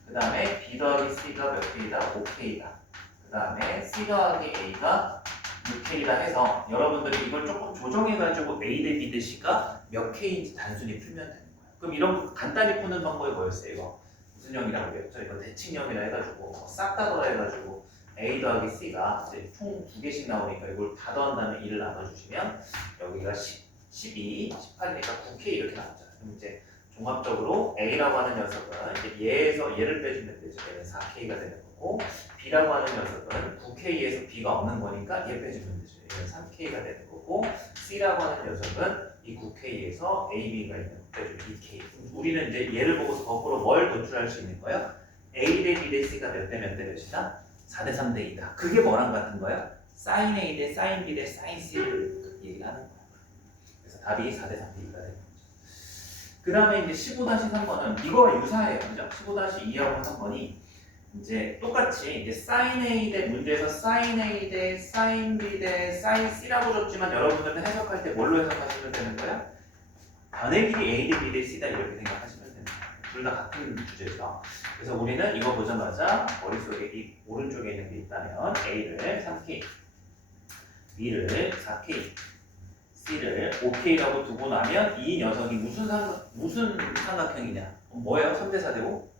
그 다음에 B 더하기 C가 몇 K다? 5K다. 그 다음에 C 더하기 A가 6K다 해서 여러분들이 이걸 조금 조정해가지고 A 대 B 대 C가 몇 K인지 단순히 풀면 되는 거예요. 그럼 이런 거 간단히 푸는 방법이 뭐였어요? 이거 무슨 형이라고 그랬죠? 이거 대칭형이라 해가지고 싹 다 더해가지고 A 더하기 C가 이제 총 2개씩 나오니까 이걸 다 더한 다음에 2를 나눠주시면 여기가 12, 18이니까 9K 이렇게 나왔잖아요. 그럼 이제 종합적으로 A라고 하는 녀석은 이제 얘에서 얘를 빼주면 되죠. 얘는 4K가 되는 거고 B라고 하는 녀석은 9K에서 B가 없는 거니까 얘 빼주면 되죠. 얘는 3K가 되는 거고 C라고 하는 녀석은 이 9K에서 AB가 있는 거 빼주면 2K. 우리는 이제 얘를 보고서 거꾸로 뭘 도출할 수 있는 거예요? A 대 B 대 C가 몇 대 몇 대 몇이다? 4대 3대 2다. 그게 뭐랑 같은 거예요? sin A 대 sin B 대 sin C를 얘기를 하는 거예요. 그래서 답이 4대 3대 2가 되는 거죠. 그 다음에 이제 15-3번은 이거와 유사해요. 그죠? 15-2하고 3번이 이제 똑같이 이제 sin A 대 문제에서 sin A 대 sin B 대 sin C라고 줬지만 여러분들은 해석할 때 뭘로 해석하시면 되는 거야? 변의 길이 A 대 B 대 C다 이렇게 생각하시면 되는 거예요. 둘 다 같은 주제죠. 그래서 우리는 이거 보자마자 머릿속에 이 오른쪽에 있는 게 있다면 A를 3K, B를 4K, C를 5K라고 두고 나면 이 녀석이 무슨 삼각형이냐? 뭐예요? 3대 4대 5?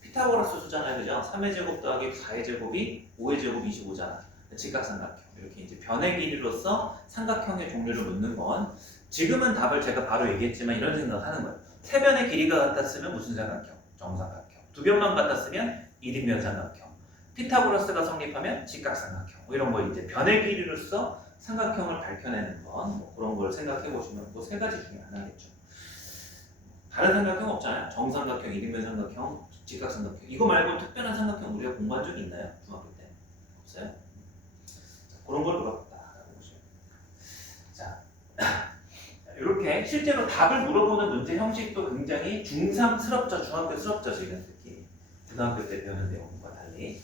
피타고라스 수잖아요. 그죠? 3의 제곱 더하기 4의 제곱이 5의 제곱 25잖아. 직각삼각형. 이렇게 이제 변의 길이로서 삼각형의 종류를 묻는 건 지금은 답을 제가 바로 얘기했지만 이런 생각을 하는 거예요. 세 변의 길이가 같았으면 무슨 삼각형? 정삼각형. 두 변만 같았으면 1인변 삼각형. 피타고라스가 성립하면 직각삼각형. 뭐 이런 거 이제 변의 길이로서 삼각형을 밝혀내는 건 뭐 그런 걸 생각해 보시면 그 세 가지 중에 하나겠죠. 다른 삼각형 없잖아요. 정삼각형, 1인변 삼각형, 직각삼각형. 이거 말고 특별한 삼각형 우리가 공부한 적이 있나요? 중학교 때? 없어요? 자, 그런 걸 물어봤다라고 보시면 자, 이렇게 실제로 답을 물어보는 문제 형식도 굉장히 중3스럽죠. 중학교스럽죠. 지금 특히 고등학교 때 배우는 내용과 달리.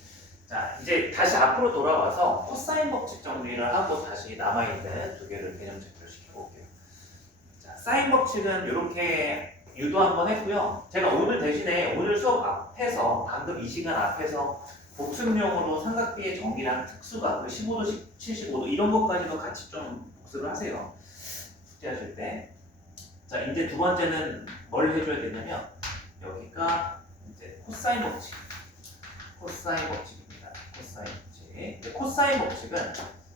자, 이제 다시 앞으로 돌아와서 코사인 법칙 정리를 하고 다시 남아있는 두 개를 개념 체크를 시켜볼게요. 자, 사인 법칙은 이렇게 유도 한번 했고요. 제가 오늘 대신에 오늘 수업 앞에서 방금 이 시간 앞에서 복습용으로 삼각비의 정의랑 특수가 15도, 75도 이런 것까지도 같이 좀 복습을 하세요. 숙제하실 때. 자, 이제 두 번째는 뭘 해줘야 되냐면 여기가 이제 코사인 법칙. 코사인 법칙입니다. 코사인 법칙. 코사인 법칙은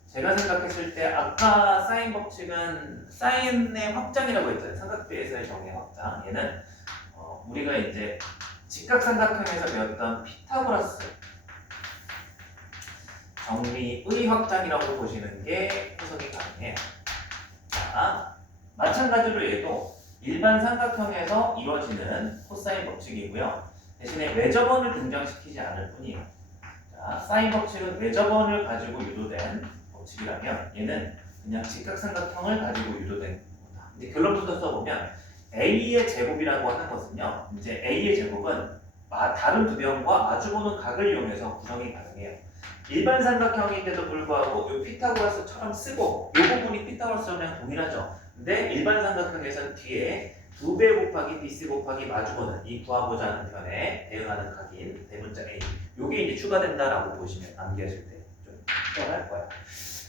제가 생각했을 때 아까 사인 법칙은 사인의 확장이라고 했잖아요. 삼각비에서의 정의 확장. 얘는 우리가 이제 직각삼각형에서 배웠던 피타고라스 정리의 확장이라고 보시는 게 해석이 가능해요. 자, 마찬가지로 얘도 일반 삼각형에서 이루어지는 코사인 법칙이고요. 대신에 외접원을 등장시키지 않을 뿐이에요. 자, 사인 법칙은 외접원을 가지고 유도된 법칙이라면 얘는 그냥 직각삼각형을 가지고 유도된 거다. 이제 결론부터 써보면 A의 제곱이라고 하는 것은요. 이제 A의 제곱은 다른 두 변과 마주보는 각을 이용해서 구성이 가능해요. 일반 삼각형인데도 불구하고 이 피타고라스처럼 쓰고 이 부분이 피타고라스랑 동일하죠. 근데 일반 삼각형에서는 뒤에 2배 곱하기 bc 곱하기 마주보는 이 구하고자 하는 편에 대응하는 각인 대문자 A 요게 이제 추가된다라고 보시면 암기하실 때 좀 필요할 거예요.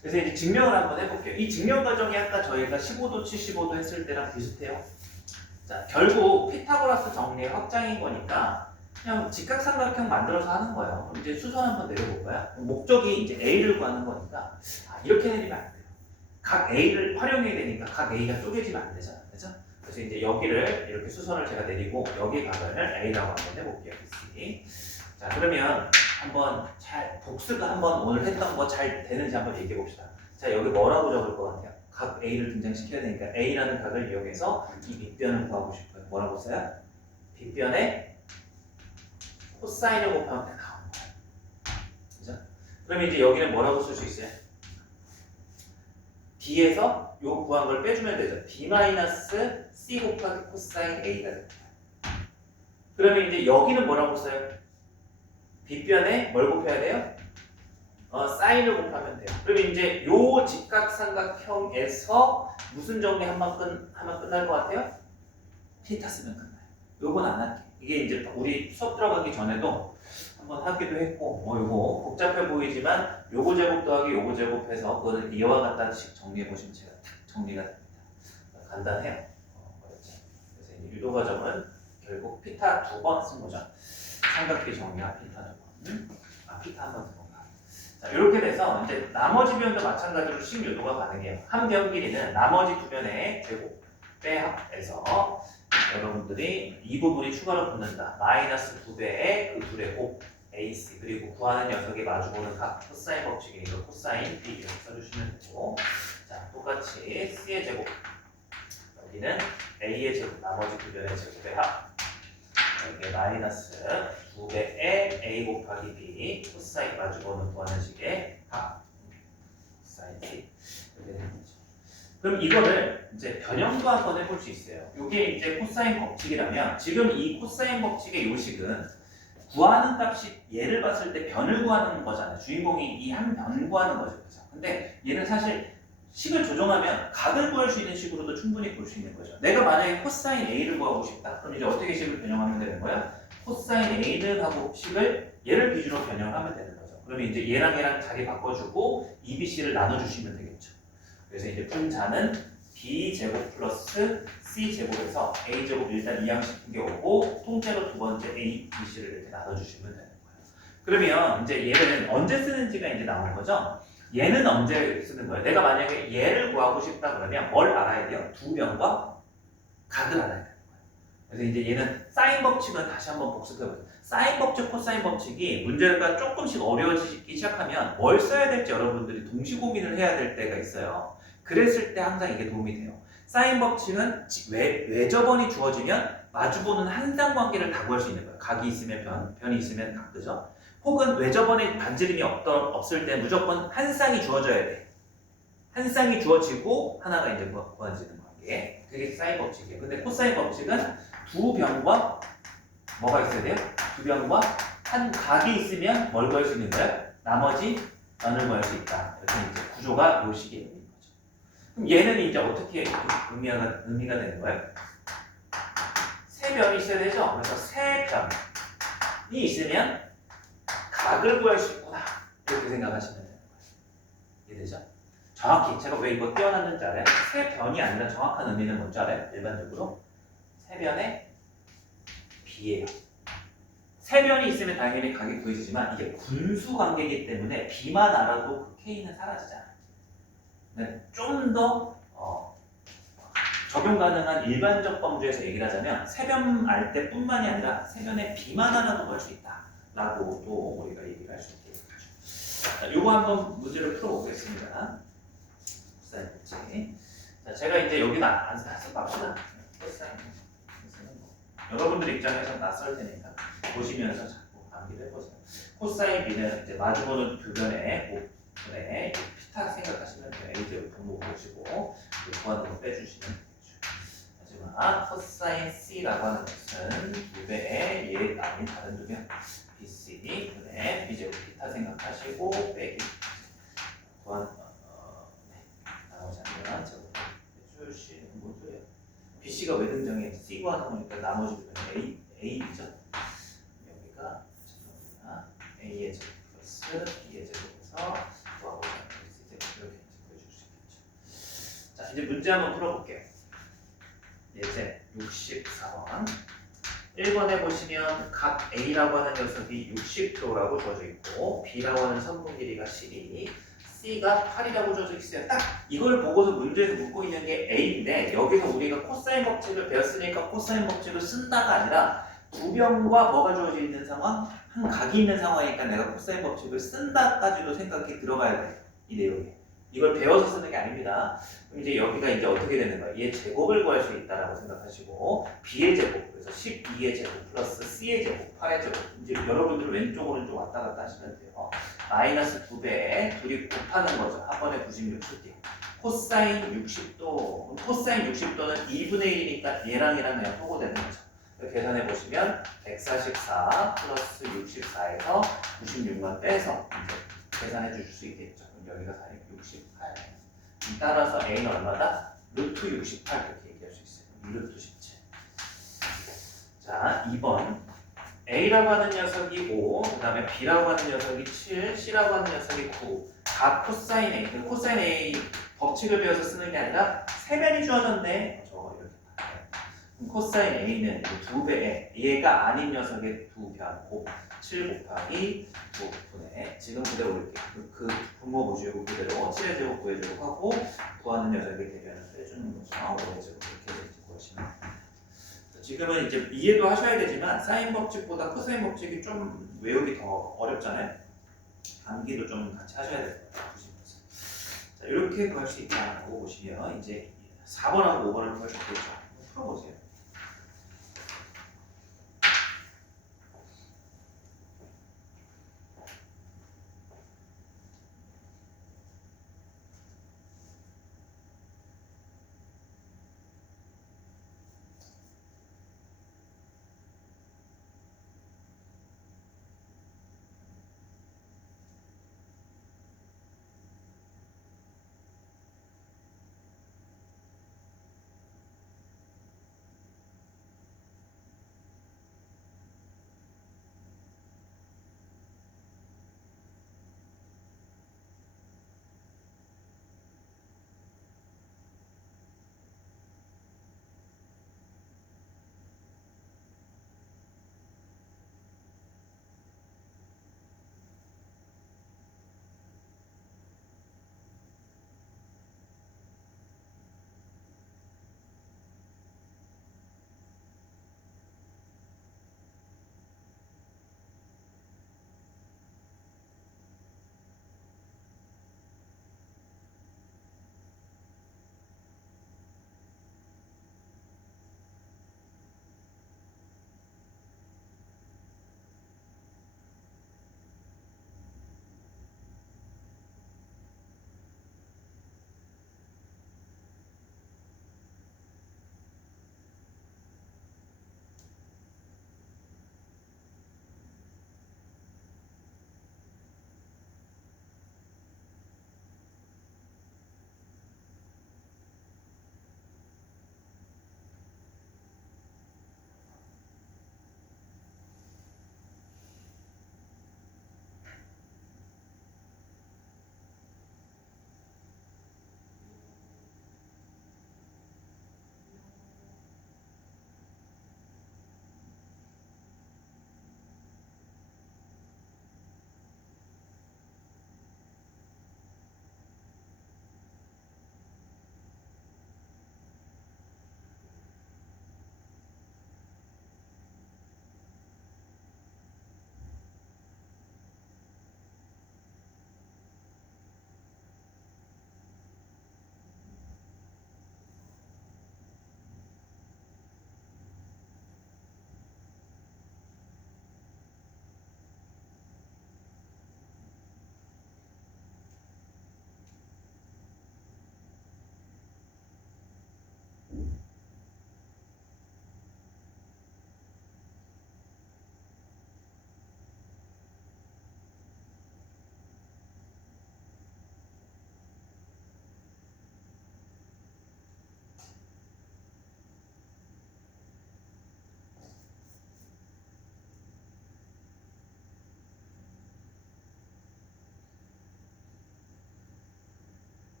그래서 이제 증명을 한번 해볼게요. 이 증명 과정이 아까 저희가 15도 75도 했을 때랑 비슷해요. 자, 결국 피타고라스 정리의 확장인 거니까 그냥 직각삼각형 만들어서 하는 거예요. 그럼 이제 수선 한번 내려볼까요? 목적이 이제 A를 구하는 거니까 이렇게 내리면 안 돼요. 각 A를 활용해야 되니까 각 A가 쪼개지면 안 되잖아. 그죠? 그래서 이제 여기를 이렇게 수선을 제가 내리고 여기 각을 A라고 한번 해볼게요. BC. 자, 그러면 한번 잘 복습 한번 오늘 했던 거 잘 되는지 한번 얘기해 봅시다. 자, 여기 뭐라고 적을 것 같아요? 각 A를 등장시켜야 되니까 A라는 각을 이용해서 이 밑변을 구하고 싶어요. 뭐라고 써요? 빗변에 코사인을 곱하면 다 나오는 거예요. 그죠? 그러면 이제 여기는 뭐라고 쓸 수 있어요? D에서 요 구한 걸 빼주면 되죠. D-C 곱하기 코사인 A가 됩니다. 그러면 이제 여기는 뭐라고 써요? 빗변에 뭘 곱해야 돼요? 사인을 곱하면 돼요. 그러면 이제 요 직각삼각형에서 무슨 정리 하면 끝날 것 같아요? θ 쓰면 끝나요. 요건 안 할게. 이게 이제 우리 수업 들어가기 전에도 한번 하기도 했고, 요거 복잡해 보이지만 요거 제곱 더하기 요거 제곱해서 그거를 이와 같다식 정리해 보시면 제가 탁 정리가 됩니다. 간단해요. 어렵죠. 그래서 이제 유도 과정은 결국 피타 2번 쓴 거죠. 삼각비 정리와 피타 2번. 피타 한 번 더. 자, 이렇게 돼서 이제 나머지 변도 마찬가지로 식유도가 가능해요. 한 변 길이는 나머지 두 변의 제곱 빼합해서 여러분들이 이 부분이 추가로 붙는다. 마이너스 2배의 그 둘의 곱 AC 그리고 구하는 녀석이 마주보는 각 코사인 법칙이니까 코사인 B 이렇게 써주시면 되고 자 똑같이 C의 제곱 여기는 A의 제곱 나머지 두 변의 제곱의 합 여기 마이너스 2배의 A 곱하기 B 코사인 마주보는 구하는 식의 합 코사인 C 이렇게 되는 거죠. 그럼 이거를 이제 변형도 한번 해볼 수 있어요. 이게 이제 코사인 법칙이라면 지금 이 코사인 법칙의 요식은 구하는 값이 얘를 봤을 때 변을 구하는 거잖아요. 주인공이 이 한 변 구하는 거죠. 그죠? 근데 얘는 사실 식을 조정하면 각을 구할 수 있는 식으로도 충분히 볼 수 있는 거죠. 내가 만약에 코사인 A를 구하고 싶다. 그럼 이제 어떻게 식을 변형하면 되는 거야? 코사인 A는 하고 식을 얘를 기준으로 변형하면 되는 거죠. 그러면 이제 얘랑 자리 바꿔주고 EBC를 나눠주시면 되겠죠. 그래서 이제 분자는 B제곱 플러스 C제곱에서 A제곱 일단 이항시킨 게 오고 통째로 두 번째 A, BC를 이렇게 나눠주시면 되는 거예요. 그러면 이제 얘는 언제 쓰는지가 이제 나오는 거죠. 얘는 언제 쓰는 거예요? 내가 만약에 얘를 구하고 싶다 그러면 뭘 알아야 돼요? 두 변과 각을 알아야 되는 거예요. 그래서 이제 얘는 사인 법칙은 다시 한번 복습해보세요. 사인 법칙, 코사인 법칙이 문제가 조금씩 어려워지기 시작하면 뭘 써야 될지 여러분들이 동시 고민을 해야 될 때가 있어요. 그랬을 때 항상 이게 도움이 돼요. 사인 법칙은 외접원이 주어지면 마주보는 한상 관계를 다 구할 수 있는 거예요. 각이 있으면 변이 있으면 각, 그죠? 혹은 외접원의 반지름이 없을 때 무조건 한 쌍이 주어져야 돼. 한 쌍이 주어지고 하나가 이제 구해지는 관계. 그게 사인 법칙이에요. 근데 코사인 법칙은 두 변과 뭐가 있어야 돼요? 두 변과 한 각이 있으면 뭘 구할 수 있는 거예요? 나머지 변을 구할 수 있다. 이렇게 이제 구조가 요 식이에 있는 거죠. 그럼 얘는 이제 어떻게 의미가 되는 거예요? 세 변이 있어야 되죠? 그래서 세 변이 있으면 각을 구할 수 있구나. 이렇게 생각하시면 되는 거예요. 이해되죠? 정확히 제가 왜 이거 띄워놨는지 알아요? 세 변이 아니라 정확한 의미는 뭔지 알아요? 일반적으로 세 변의 B예요. 세 변이 있으면 당연히 각이 구해지지만 이게 분수 관계이기 때문에 B만 알아도 그 K는 사라지잖아요. 좀 더 적용 가능한 일반적 범주에서 얘기를 하자면 세 변 알 때뿐만이 아니라 세 변의 B만 알아도 구할 수 있다. 라고 또 우리가 얘기를 할 수 있게 되죠. 자, 요거 한번 문제를 풀어보겠습니다. 자, 제가 이제 여기다 안 쓰고 갑시다. 여러분들 입장에서 낯설 테니까 보시면서 자꾸 암기를 해보세요. 코사인 B는 이제 마주보는 두 변의 곱분의 피타 생각하시면 돼요. A제곱 분모 보시고 구하는 거 빼주시면 되죠. 하지만 코사인 C라고 하는 것은 2배의 얘 아닌 다른 두명 BC 분의 B제곱 기타 생각하시고 빼기 또한 나머지 하면 제곱 해주시는 뭔 소리야? BC가 왜 등장해? C 구하는 거니까 나머지 두명 A죠? 여기가 죄송합니다. A의 제곱 플러스 B의 제곱에서 구하고자 하는 이렇게 구해줄 수 있겠죠. 자, 이제 문제 한번 풀어볼게요. 예제 64번 1번에 보시면 각 A라고 하는 녀석이 60도라고 주어져 있고 B라고 하는 선분 길이가 12, C가 8이라고 주어져 있어요. 딱 이걸 보고서 문제에서 묻고 있는 게 A인데 여기서 우리가 코사인 법칙을 배웠으니까 코사인 법칙을 쓴다가 아니라 두 변과 뭐가 주어져 있는 상황? 한 각이 있는 상황이니까 내가 코사인 법칙을 쓴다까지도 생각이 들어가야 돼. 이 내용에. 이걸 배워서 쓰는 게 아닙니다. 그럼 이제 여기가 이제 어떻게 되는 거야? 얘 제곱을 구할 수 있다라고 생각하시고 B의 제곱, 그래서 12의 제곱 플러스 C의 제곱, 8의 제곱. 이제 여러분들 왼쪽 오른쪽 왔다 갔다 하시면 돼요. 마이너스 2배 둘이 곱하는 거죠. 한 번에 96도. 코사인 60도, 코사인 60도는 2분의 1이니까 얘랑 그냥 소거되는 거죠. 계산해 보시면 144 플러스 64에서 96만 빼서 이제 계산해 주실 수 있겠죠. 그럼 여기가 468. 따라서 A는 얼마다? 루트 68 이렇게 얘기할 수 있어요. 루트 17. 자, 2번 A라고 하는 녀석이 5, 그 다음에 B라고 하는 녀석이 7, C라고 하는 녀석이 9. 각 코사인 A, 코사인 A 법칙을 배워서 쓰는 게 아니라 세변이 주어졌네. 저거 이렇게 봐요. 코사인 A는 2배에 얘가 아닌 녀석의 2변 7 곱하기 9분의 지금 그대로 이렇게 그 분모 무시고 그대로 7의 제곱 9의 제곱 하고 구하는 녀석의 대변을 빼주는 거죠. 5의 제곱 이렇게 구하시면 됩니다. 지금은 이제 이해도 하셔야 되지만 사인 법칙보다 코사인 법칙이 좀 외우기 더 어렵잖아요. 암기도 좀 같이 하셔야 될 것 같아요. 보시면서. 자, 이렇게 구할 수 있다고 보시면 이제 4번하고 5번을 구할 수 있겠죠. 풀어보세요.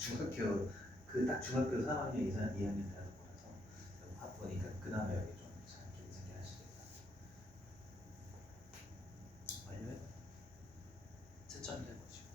중학교 그 딱 중학교 3학년, 2학년 되는 거라서 보니까 그나마 여기 좀잘 생각이 하시겠다. 완료해? 채점 해보시고.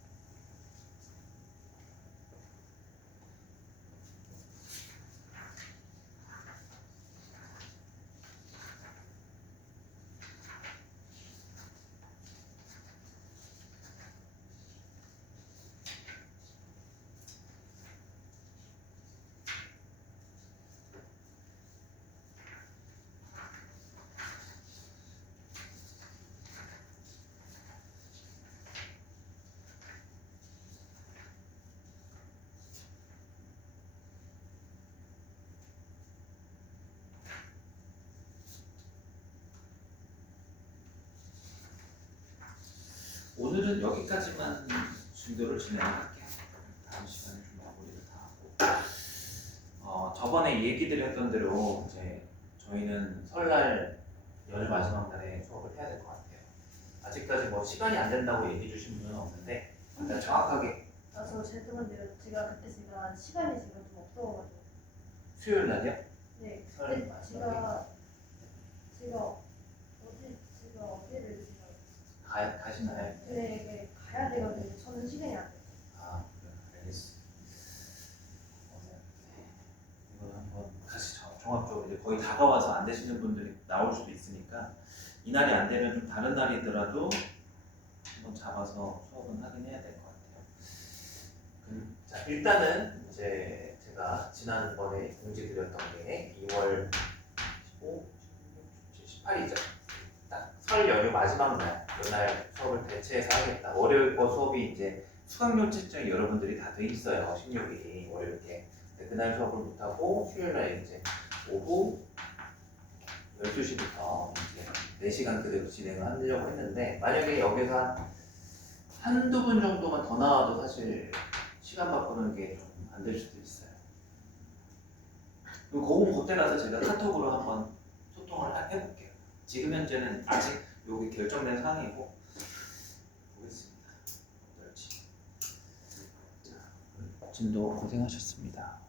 오늘은 여기까지만 진도를 진행할게요. 다음 시간에 좀 마무리를 다 하고. 저번에 얘기 드렸던 대로 이제 저희는 설날 연휴 마지막 날에 수업을 해야 될 것 같아요. 아직까지 뭐 시간이 안 된다고 얘기해 주신 분은 없는데 일단 정확하게 저 죄송한데요. 제가 시간이 지금 좀 없어가지고. 수요일 날이요? 네. 설 그때 마지막에 제가 어디를 지금 가시나요? 네, 가야 되거든요. 저는 시간이 안 돼요. 아, 그래, 알겠어. 이걸 한번 같이 종합적으로 이제 거의 다가와서 안 되시는 분들이 나올 수도 있으니까 이날이 안 되면 좀 다른 날이더라도 한번 잡아서 수업은 하긴 해야 될 것 같아요. 자, 일단은 이제 제가 지난번에 공지드렸던 게 2월 15, 18이죠. 딱 설 연휴 마지막 날, 그날 수업을 대체해서 하겠다. 월요일 거 수업이 이제 수강료 채점이 여러분들이 다 돼 있어요. 16일이 월요일에. 그날 수업을 못하고 수요일 날 이제 오후 12시부터 이제 4시간 그대로 진행을 하려고 했는데 만약에 여기서 한두 분 정도만 더 나와도 사실 시간 바꾸는 게 좀 안 될 수도 있어요. 그럼 그건 그때 가서 제가 카톡으로 한번 소통을 해볼게요. 지금 현재는 아직 여기 결정된 사항이고 보겠습니다. 어떨지. 자, 진도 고생하셨습니다.